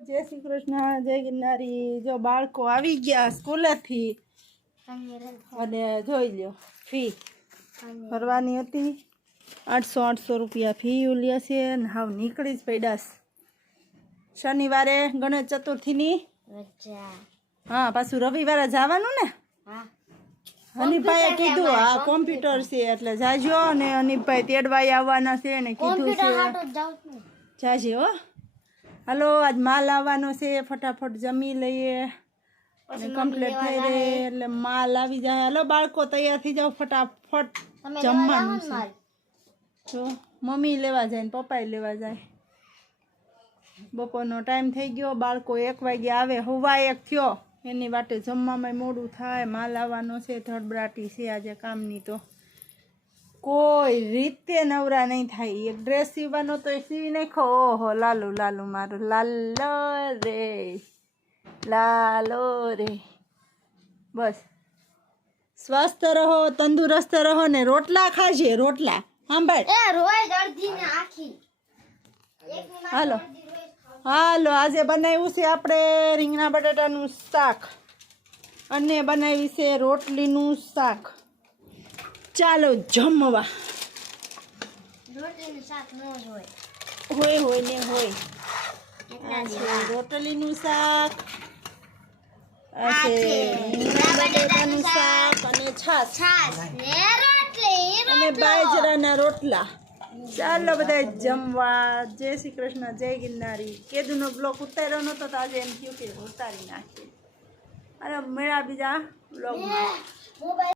જય શ્રી કૃષ્ણ, જય ગિરનારી। જો બાળકો આવી ગયા સ્કૂલેથી અને જોઈ લ્યો ફી ભરવાની હતી 800 રૂપિયા ફી ઉલ્યા છે ને હાવ નીકળી જ પડ્યા। શનિવારે ગણેશ ચતુર્થીની રજા, હા પાછું રવિવારે જવાનું ને। હનીફભાઈએ કીધું આ કોમ્પ્યુટર છે એટલે જાજો ને હનીફભાઈ તેડવાઈ આવવાના છે ને કીધું છે જાજે હો। હાલો આજ માલ આવવાનો છે, ફટાફટ જમી લઈએ અને કમ્પ્લીટ થઈ રહે એટલે માલ આવી જાય। હાલો બાળકો તૈયાર થઈ જાવ, ફટાફટ જમવાનું છે। જો મમ્મી લેવા જાય ને પપ્પાએ લેવા જાય। બપોરનો ટાઈમ થઈ ગયો, બાળકો 1 વાગે આવે, હવા 1 થયો, એની વાટે જમવામાં મોડું થાય। માલ આવવાનો છે, ધડબડાટી છે આજે કામની, તો કોઈ રીતે નવરા નહીં થાય। એક ડ્રેસ સીવવાનો તો એ સીવી નાખો। ઓહો લાલુ લાલુ મારો લાલો રે, લાલો રે। બસ સ્વસ્થ રહો, તંદુરસ્ત રહો ને રોટલા ખાજે, રોટલા સાંભળ। હાલો હાલો આજે બનાવ્યું છે આપણે રીંગણા બટાટાનું શાક અને બનાવ્યું છે રોટલીનું શાક। ચાલો જમવા। રોટલીનું શાક ન હોય ને હોય। આ છે રોટલીનું શાક, આ છે રીંગણા બટાટાનું શાક અને છાશ અને બાજરાના રોટલા। ચાલો બધા જમવા। જય શ્રી કૃષ્ણ, જય ગિરનારી। કેદુનો બ્લોક ઉતાર્યો નતો તો આજે એમ થયું કે ઉતારી નાખીએ। અરે મેળા બીજા બ્લોગમાં।